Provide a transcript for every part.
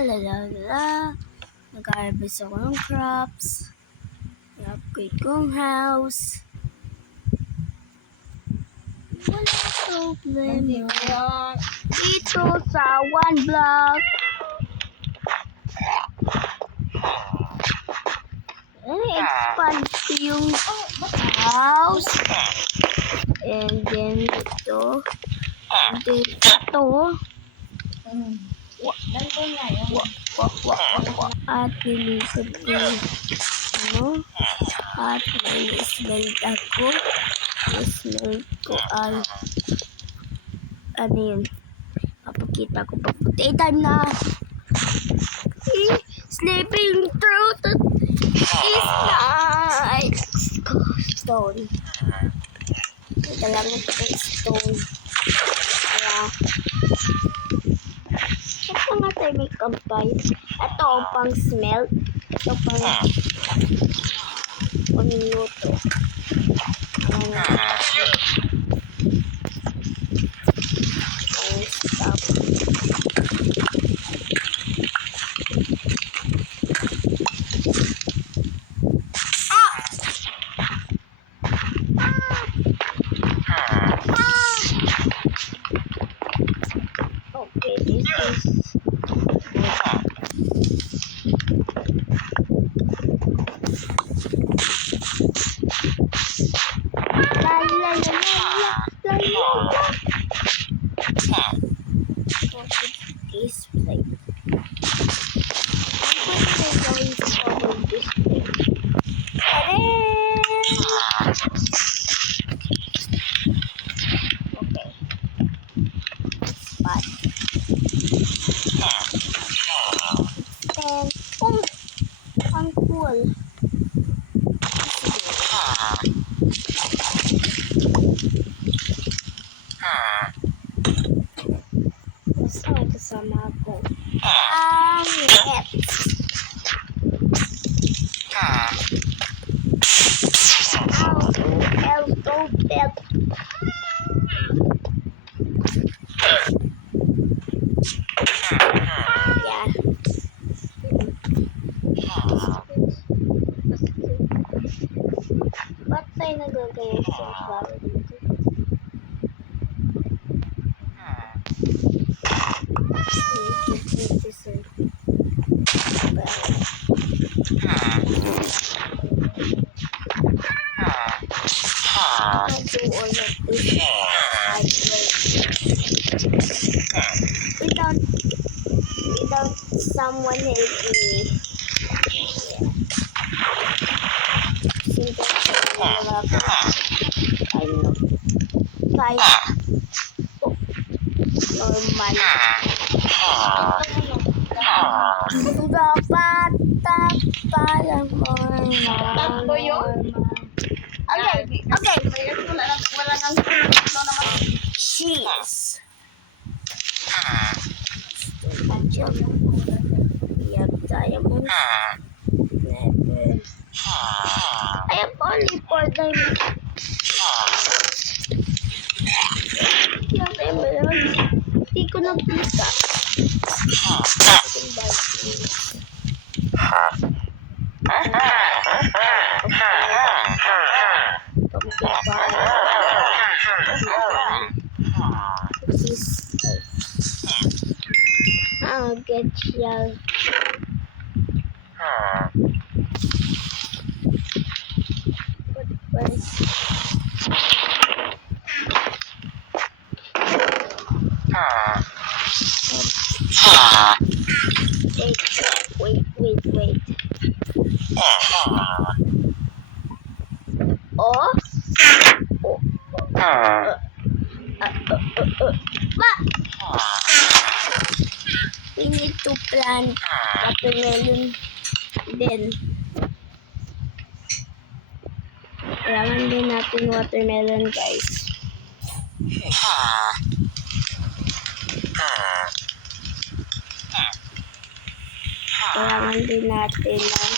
la la la. Nag-harvest ako ng crops. I-upgrade kong house. Wala problema. Dito sa one block. Expand ko yung house. And then ito. And then ito. At nilisod ko at may smelt ako. Smelt ko ay ano yun? Papakita ko pa. Daytime na. Sleeping through the night. Stone. Ito lang ito stone. Kaya ito nga tayo may kampay. Ito pang smelt. Ito pang minuto. Stop. Okay, this is this plate. Ang cool. Basta may kasama ako. Ang net. Elbow belt. Yeah. Ba't tayo nagagaya sa flower dito? Without someone helping me. I know. Five. Normal. Dapat tapalang Tatlo yun? Okay. Wala nang naman. Cheese. Yep, diamond. Never. I have only 4 diamonds. Yung emerald. Hindi ko nagpisa. I'll get you. Wait. We need to plant watermelon din. Kailangan din natin watermelon, guys. Kailangan din natin ng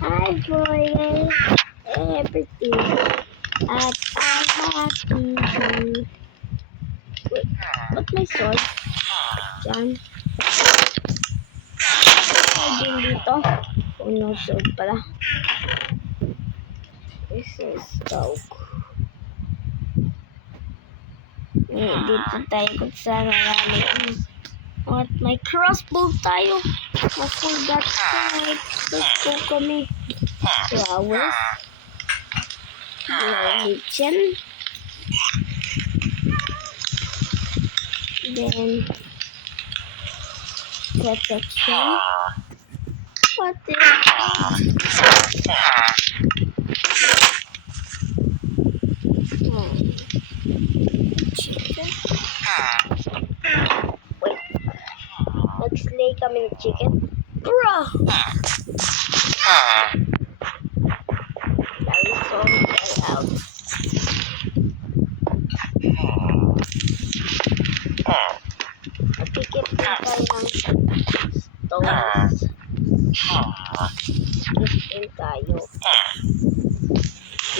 hi boy, everything at I'm happy. Wait, ba't may sword? Diyan. Ay, din dito. Oh no, sword pala. This is dog. Dito tayo kung saan marami. At may crossbow tayo. Mafugat sa may crossbow kami. Flowers. Kitchen. Then, protection. What is chicken? Wait. Nag-slay kami ng chicken. Bro! Very sorry, get out. Nakikip na tayo ng stones. Skip din tayo.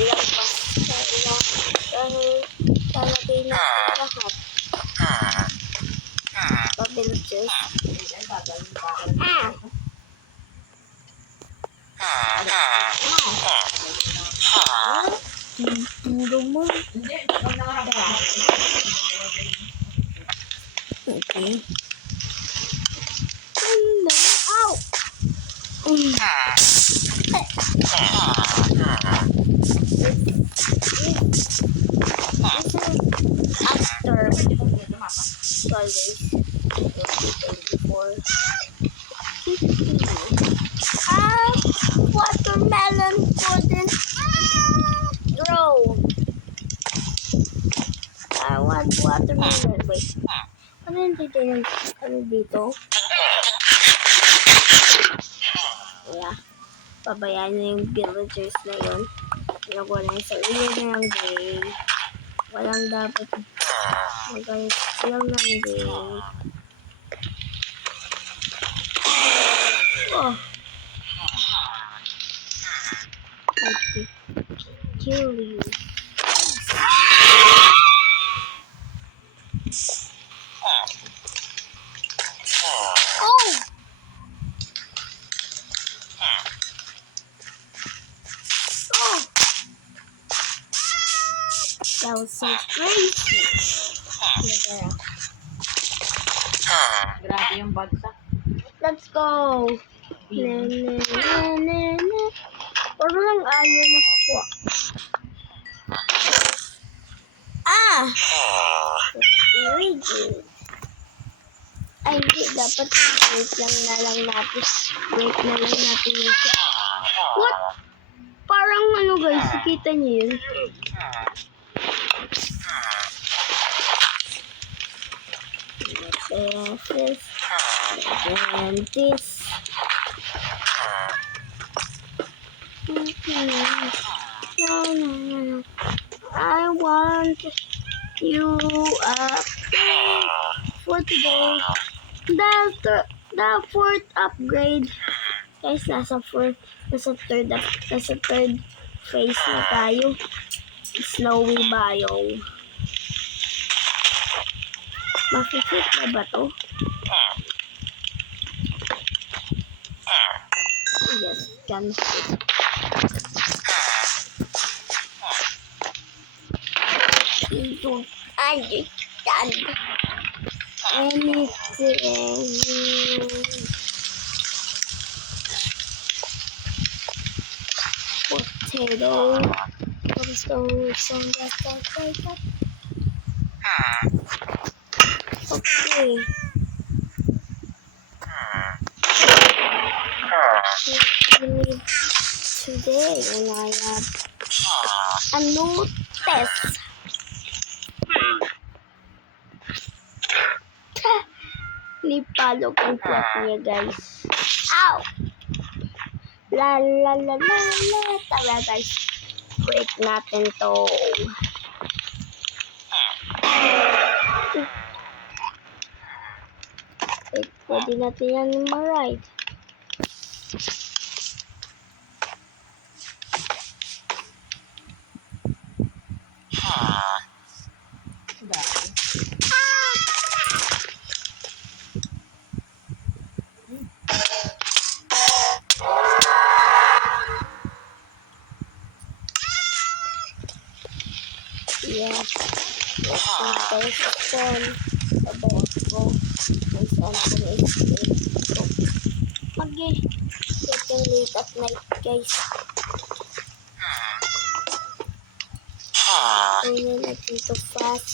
Ilang pa sa ilang dahil talagay natin lahat. Pabilches. Turo mo. Okay. Hello. Ow! After Sundays, 24. Watermelon couldn't grow. I want watermelon. Wait. Ano dito? Yeah. Pabayaan na yung villagers na yun. Nagawa na yung sarili na yung day. Walang dapat magalit lang ng day. Oh. Okay. Kill you. Oh! Oh! That was so crazy. Yeah. Grabe yung bagsak. Let's go. Na na na na na. Puro lang ayaw na po. Ah! Irrigate. Ay, hindi. Dapat break lang na lang natin. Break na lang natin yung What? Parang ano guys, nakita niyo yun? This. And this. No. I want you for today. The fourth upgrade. Guys, nasa third phase na tayo. Snowy biome. Makikit na ba to? Yes, can fit. You don't understand anything. Potato. Let's go some that. Okay. What we need today when I have a new test. Nipalo kong plot niya guys. Ow! La. Tara guys. Break natin to. Wait, pwede natin yan ma-ride. phone. Pabayas ko. Kung saan ako na-escape ko. Getting late at night, guys. Kunin natin ito fast.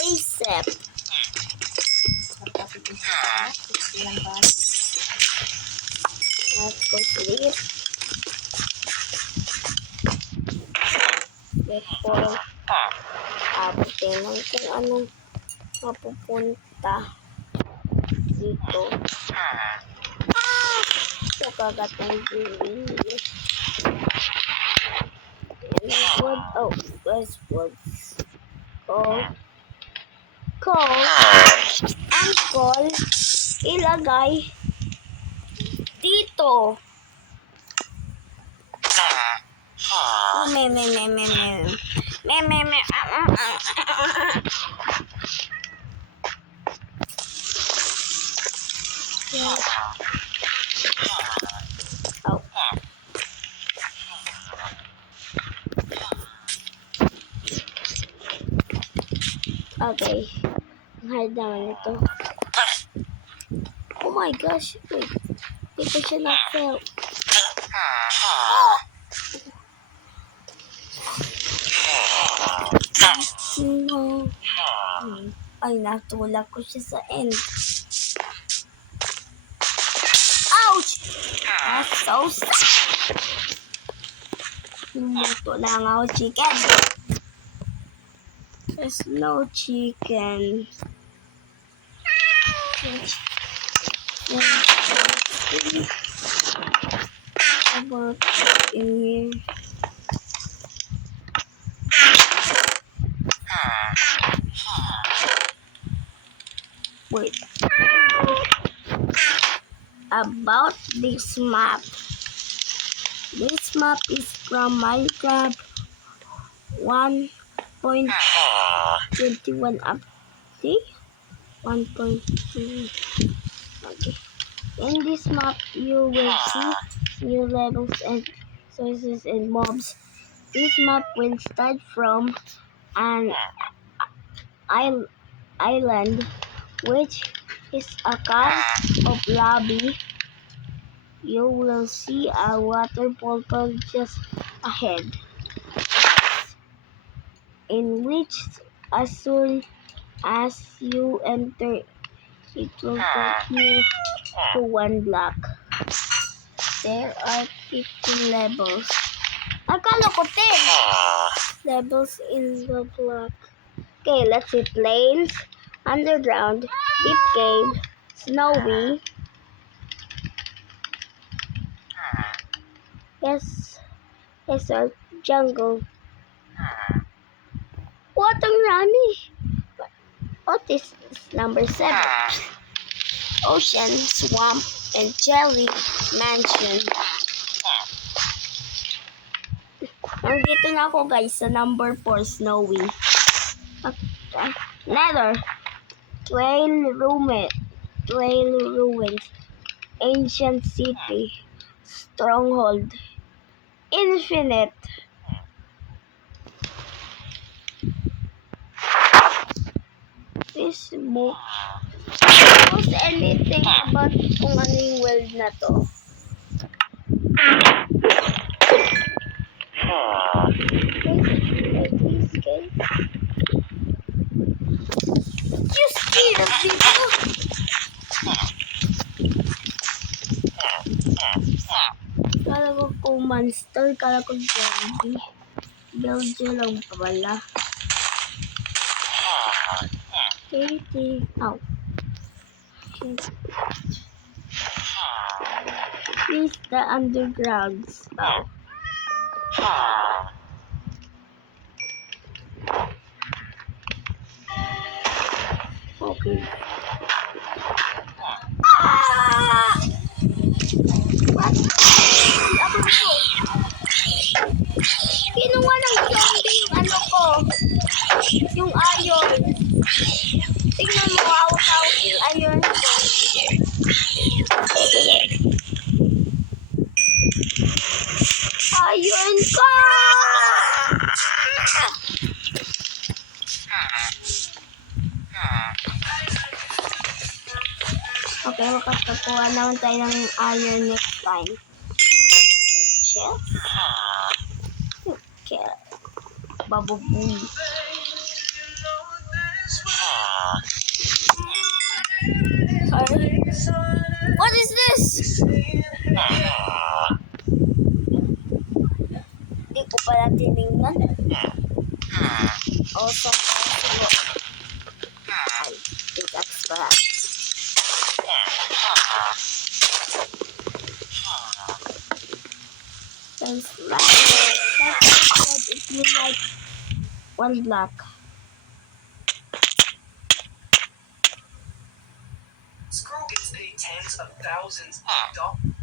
ASAP. Tapos ito siya. Ilang ba? Let's go sleep. Before abutin lang kung anong mapupunta dito. Nakagat ng gili. Wood. Oh, there's woods. Ang call ilagay dito. Me. Oh. Okay. Hide naman ito. Oh my gosh. Wait. Dito siya na-fail. No. Ay, natulak ko siya sa end. Ouch! That's so sad. Lumuto lang ako, chicken. There's no chicken. How about in here? Wait. About this map. This map is from Minecraft 1.21 update. 1.2. Okay. In this map, you will see new levels and sources and mobs. This map will start from an island, which is a kind of lobby. You will see a waterfall just ahead, in which as soon as you enter, it will take you to one block. There are 15 levels. Akala ko 10 levels in the block. Okay, let's see. Plains, underground, deep cave, snowy. Desert, jungle. Water Rani. What is number 7? Ocean, swamp, and jelly mansion. Nandito na ako guys sa number 4, snowy. Nether, trail ruins, ancient city, stronghold, infinite. Facebook. Post anything about kung ano yung world na to. Please, guys. You scared dito. Kala ko monster, kala ko zombie. Belgium lang pala. Katie. Ow. Please, the undergrounds. Oh. Okay. What? Ako ko. Kinuha ng zombie yung ano ko. Yung iron. Tingnan mo, hawak-hawak yung iron ko. Iron ko! Okay, makakakuha naman tayo ng iron next time. Chest. Okay. Babuboy. Sorry. What is this? Hindi ko pala tinignan. Also, I think that's bad. Thanks, like if you like one block. Screw gets paid tens of thousands of dollars.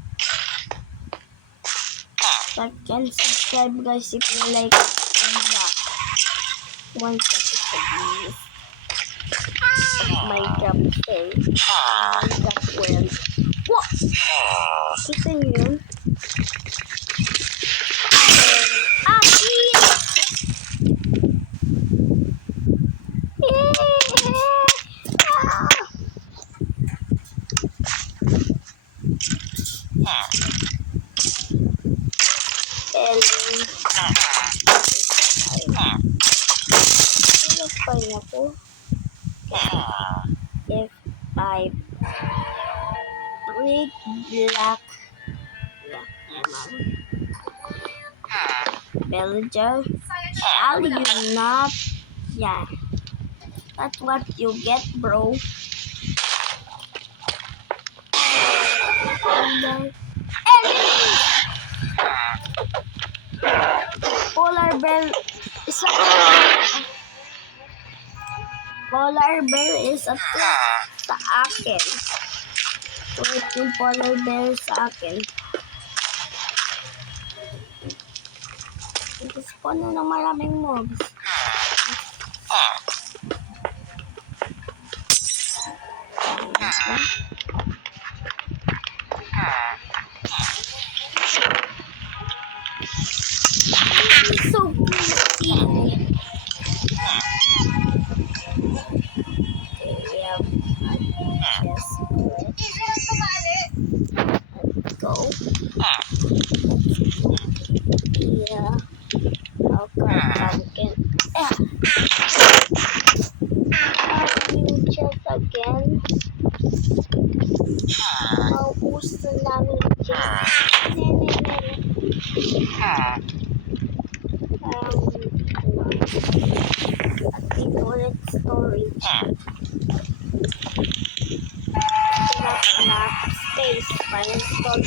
Like and subscribe guys if you like one block. One block is the best. Minecraft thing. Minecraft world. What? Kita niyo yun? Ah, please! Ako. If I break black villager, shall you not? Yeah, that's what you get, bro. Polar bear is a polar bear is a threat sa akin. Wait yung polar bear sa akin. Spawn na ng maraming mobs. So pretty. We have let's go. Yeah. Okay, pumpkin. New chest again. Maubos na namin chest. Ating ulit storage. Enough space para install.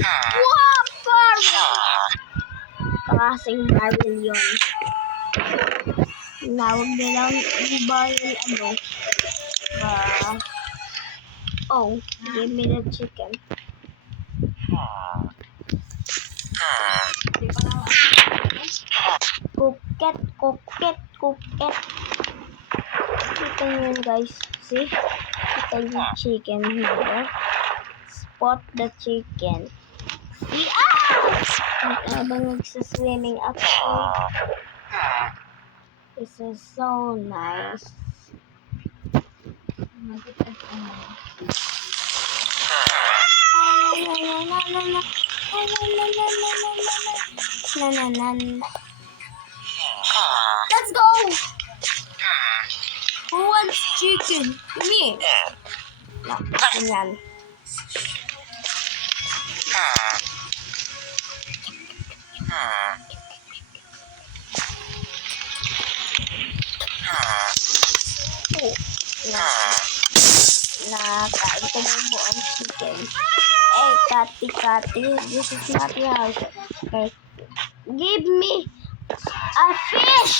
Wow! Klaseng barrel yun. Nawag nilang barrel oh, give me the chicken. Cook it. Kita nyo guys, see? Kita yung chicken here. Spot the chicken. See? Habang nagsaswimming ako. This is so nice. Let's go! Who wants chicken? Me. No, yan. Nakain ko na yung buong chicken. Hey, Kati, this is not your house. Okay. Give me a fish!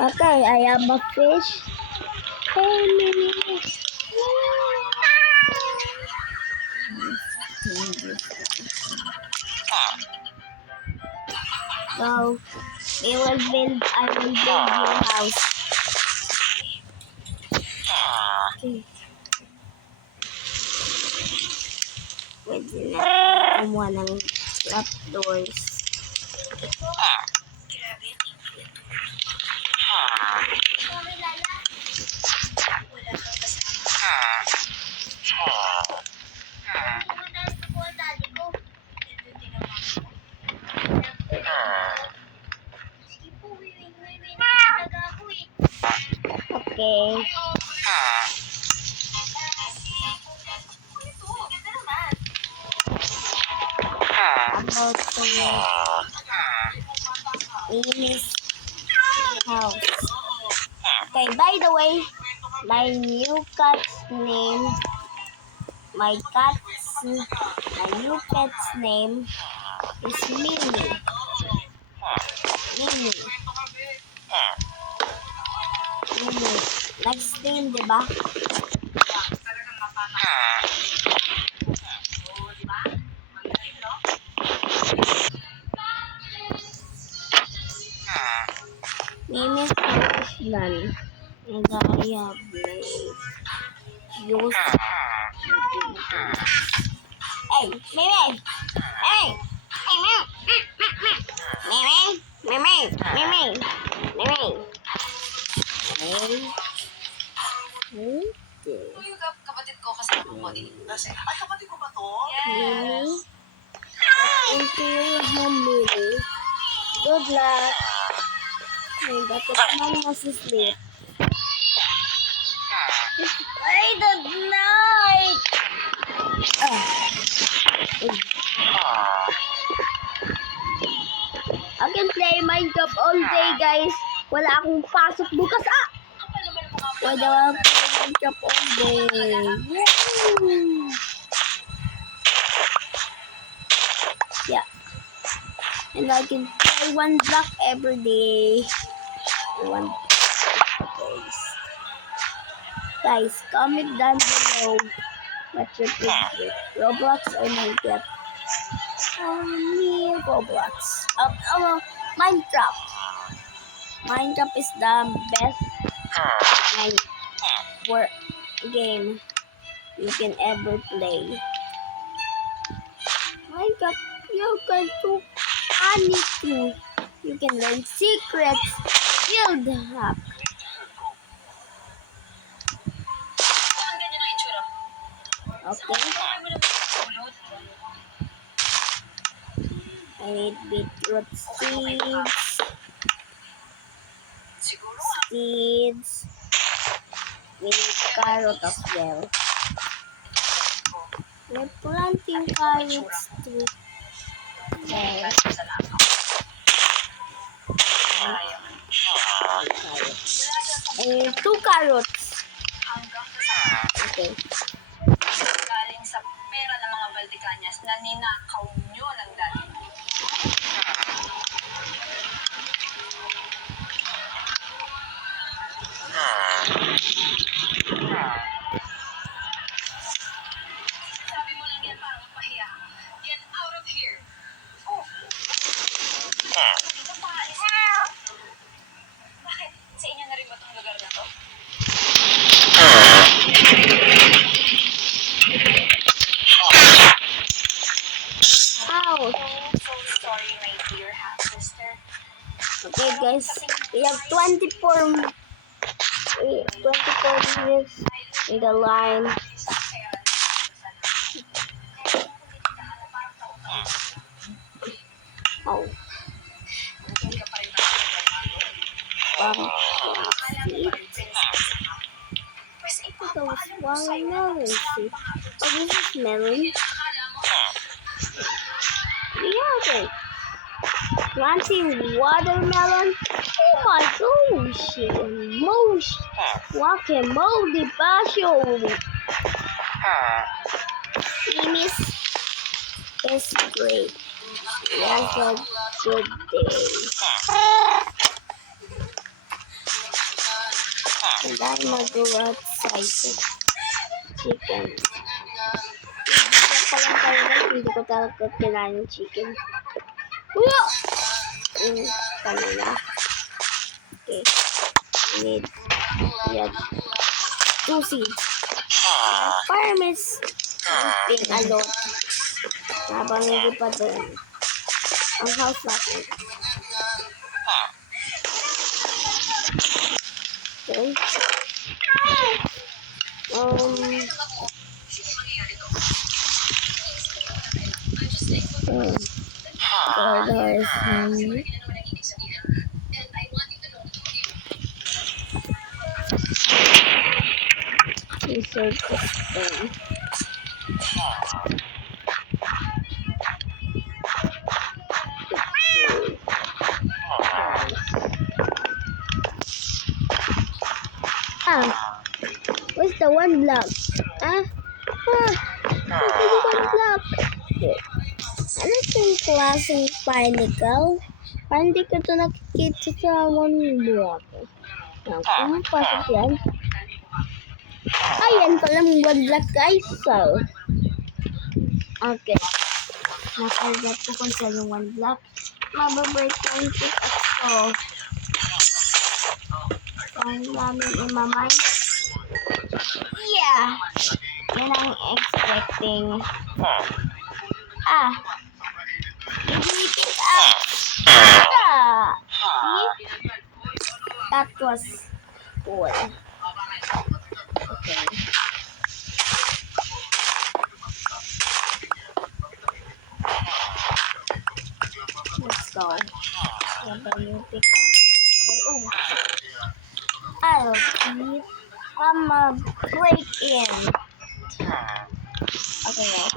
Okay, I have a fish. Hey, me. So, I will build your house. Okay. Pwede na kumuha ng trapdoors. Okay. About the Amy's house. Okay, by the way, my new pet's name is Mimi. Mimi. Mimi. Next name, diba? Mimi's house is done. And I have made juice. Hey, Mimi! Hey! Hey, Mimi! Mimi! Mimi! Mimi! Hey. Yung kapatid ko kasama ko din. Ay, kapatid ko ba to? Mimi. Into your home, Mimi. Good luck. May dapat naman masisleep. Ay, the night! I can play Minecraft all day, guys. Wala akong pasok bukas. Wala akong play Minecraft all day. Yay! Yeah. And I can play one block every day. One days. Guys, comment down below what's your favorite, Roblox or Minecraft. Me, Roblox. Minecraft. Minecraft is the best game you can ever play. Minecraft, you can do anything. You can learn secrets, build hack. Okay. I need beetroot seeds. We need carrot as well. We're planting carrots too. Okay. I need 2 carrots. Okay. Galing sa pera ng mga Valdecanyas na ninakaw nyo ng dati. Sabi mo lang yan parang pahiya. Get out of here. Oh. Ito pa alis mo. Bakit? Sa inyo na rin ba itong lugar na to? Ow. So sorry, my dear half-sister. Okay, guys. We have 24 minutes in the line. Oh. Ito was watermelon. See? Oh, this is melon. Yeah, okay. Planting watermelon. Oh my gosh. Most guacamole basho. Mimis is great. That's a good day. And I'm gonna go outside to chicken. Hindi ko talaga kailangan ng chicken. Kanina. Okay. We have 2 seeds. Farm is something a lot. Habang hindi pa doon. Ang house natin. Okay. Research system. Where's the one block? Where's the one block? Ano itong klaseng particle? Parang di ko ito nakikita sa one block. Kung pasok yan. Ayan pala yung one block guys. So, okay. Nakargat ko kung saan yung one block. Mababreak ko yung pickaxe ko. Ang namin imamay. Yeah! Yan ang expecting. Give it up! See? That was cool. Okay. Let's go. What do you pick up? Oh. I'll keep. I'm a break in. Okay guys.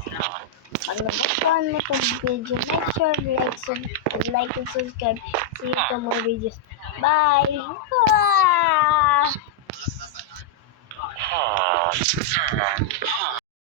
Pag nagustuhan mo itong video, make sure like and subscribe. See you to more videos. Bye! Ah!